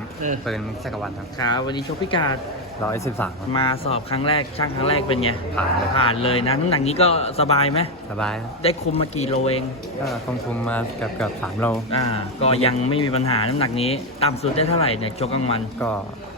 ปืนจักรวรรดิครับครับวันนี้ชกพิการ 113 มาสอบครั้งแรกช่างครั้งแรกเป็นไงผ่านเลยผ่านเลยนะน้ำหนักนี้ก็สบายไหมสบายครับได้คุมมากี่โลเองก็คุมมาเกือบ3 โลก็ยังไม่มีปัญหาน้ำหนักนี้ต่ำสุดได้เท่าไหร่เนี่ยชกกลางวันก็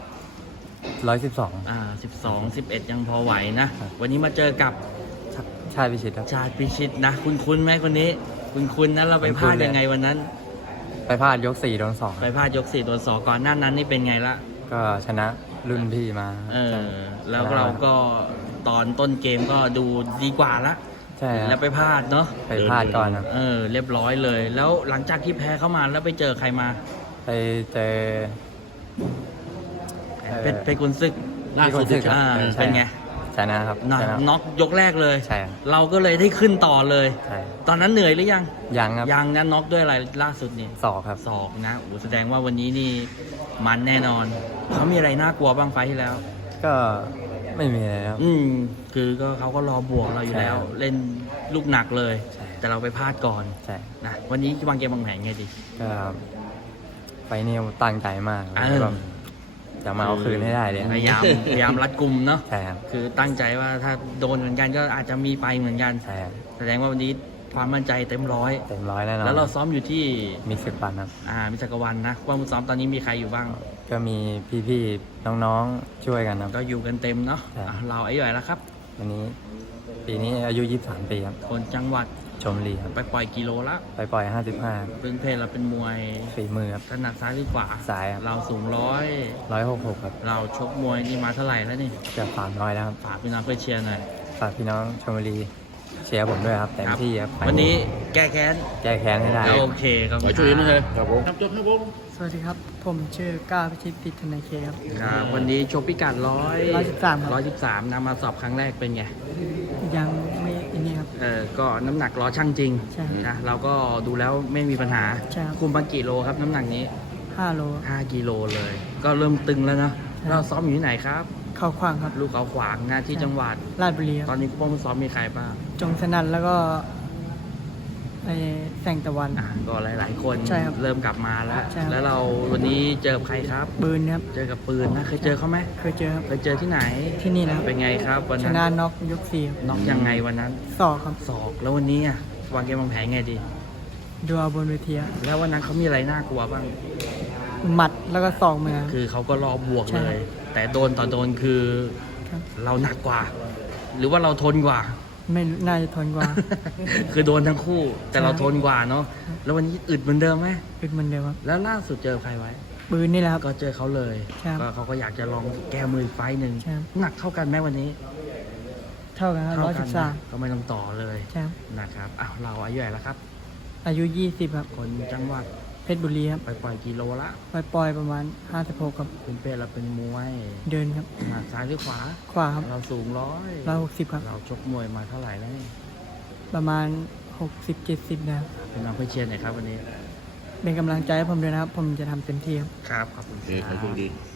112 12 11 ยังพอไหวนะครับวันนี้มาเจอกับชาติพิชิตครับชาติพิชิตนะ คุ้นไหมคนนี้ คุ้นนะเราไปพลาดคุ้นๆเลยยังไงวันนั้นไปพลาดยก 4 โดนไปพลาดยก4โดน2ก่อนหน้านั้นนี่เป็นไงละ 2 ก็ชนะรุ่นพี่มาแล้วเราก็ตอนต้นเกมก็ดูดีกว่าละใช่คแล้รัวบไปพลาดเนาะไปพลาดก่อนครับเรียบร้อยเลย แล้วหลังจากที่แพ้เข้ามาแล้วไปเจอใครมาไปเจอเป็นกุนศึกล่าสุดที่คนศึกครับ ใช่เป็นไงชนะครับนะชนะน็อกยกแรกเลยใช่ครับเราก็เลยได้ขึ้นต่อเลยใช่ตอนนั้นเหนื่อยหรือยังยังครับยังนะน็อกด้วยอะไรล่าสุดนี่ศอกครับศอกนะโอ้แสดงว่าวันนี้นี่มันแน่นอน เขามีอะไรน่ากลัวบ้างไฟล์ที่แล้วก็ไม่มีอะไรครับคือก็เขาก็รอบวกเราอยู่แล้วใช่เล่นลูกหนักเลยใช่แต่เราไปพลาดก่อนใช่นะวันนี้วางเกมวางแผนไงดีก็ไฟล์นี้ตั้งใจมากเออแบบจะมาเอาคืนให้ได้เลยพยายามรัดกุมเนาะใช่ครับคือตั้งใจว่าถ้าโดนเหมือนกันก็อาจจะมีไปเหมือนกันใช่ครับแสดงว่าวันนี้ความมั่นใจเต็มร้อยเต็มร้อยแน่นอนแล้วเราซ้อมอยู่ที่มี10 ปันครับมิจักรวรรณนะว่าซ้อมตอนนี้มีใครอยู่บ้างก็มีพี่ๆน้องๆช่วยกันครับก็อยู่กันเต็มเนาะครับเราอายุเท่าไหร่แล้วครับวันนี้ปีนี้อายุ 23 ปีครับคนจังหวัดชมรีครับไปปล่อยกิโลละไปปล่อย 55 พื้นเพเราเป็นมวยฝีมือครับถนัดซ้ายหรือขวาซ้ายครับเราสูง 166ครับเราชกมวยนี่มาเท่าไหร่แล้วนี่เกือบ300แล้วครับฝากพี่น้องเพื่อเชียร์หน่อยฝากพี่น้องชมรีเชียร์ผมด้วยครับเต็มที่ครับวันนี้แก้แค้นแก้แค้นให้ได้โอเคครับขอช่วยนะเธอครับผมครับจบครับผมสวัสดีครับ ผมชื่อกล้าพิชิตติธนาเคครับครับวันนี้ชกพิกัด 113ครับ 113นะมาสอบครั้งแรกเป็นไงยังไม่อันนี้ครับก็น้ำหนักล้อช่างจริงใช่นะเราก็ดูแล้วไม่มีปัญหาใช่ครับคุมมากี่โลครับน้ำหนักนี้ 5 โล 5กิโลเลย ก็เริ่มตึงแล้วเนอะใช่เราซ้อมอยู่ที่ไหนครับเข้าขวางครับลูกเขาขวางนะที่จังหวัดลาดบุรีคตอรับนนี้ผู้ป้องซ้อมมีใครบ้างจงสนั่นแล้วก็ไอแสงตะวันก็หลาย ๆ คนใช่ครับเริ่มกลับมาแล้วใช่ครับแล้วเราวันนี้เจอกับใครครับปืนครับเจอกับปืนนะเคยเจอเขาไหมเคยเจอครับเคยเจอที่ไหนที่นี่นะครับเป็นไงครับวันชนั้นนะน็อกยกสี่น็อกยังไงวันนั้นศอกครับศอกแล้ววันนี้อะวางเกมวางแผนไงดีดูเอาบนเวทีครับแล้ววันนั้นเขามีอะไรน่ากลัวบ้างหมัดแล้วก็ศอกมือครับคือเขาก็รอบวกใช่เลย แต่โดนต่อโดนคือครับเราหนักกว่า หรือว่าเราทนกว่าไม่น่าจะทนกว่าคือโดนทั้งคู่ แต่เราทนกว่าเนาะแล้ววันนี้อึดเหมือนเดิมไหมเป็นเหมือนเดิมครับแล้วล่าสุดเจอใครไว้ปืนนี่แหละครับก็เจอเขาเลยครับก็เขาก็อยากจะลองแก้มืออีกไฟต์หนึ่งครับหนักเท่ากันไหมวันนี้เท่ากันครับเท่าร้อยกัสิบนะสามก็ไม่ต้องต่อเลยใช่ครับนะครับอ้าวเราอายุเท่าไหร่แล้วครับอายุ 20 ครับคนจังหวัดเพชรบุรีครับไปปล่อยกิโลละปล่อยประมาณ 56 ครับคุณเป้เราเป็นมวยเดินครับหนักซ้ายหรือขวาขวาครับเราสูง 160 ครับเราชกมวยมาเท่าไหร่แล้วนี่ประมาณ 60-70 นะครับเป็นน้องเพื่อเชียร์หน่อยครับวันนี้เป็นกำลังใจให้ผมด้วยนะครับ ผมจะทำเต็มที่ครับครับขอบคุณโอเคขอบคุณดี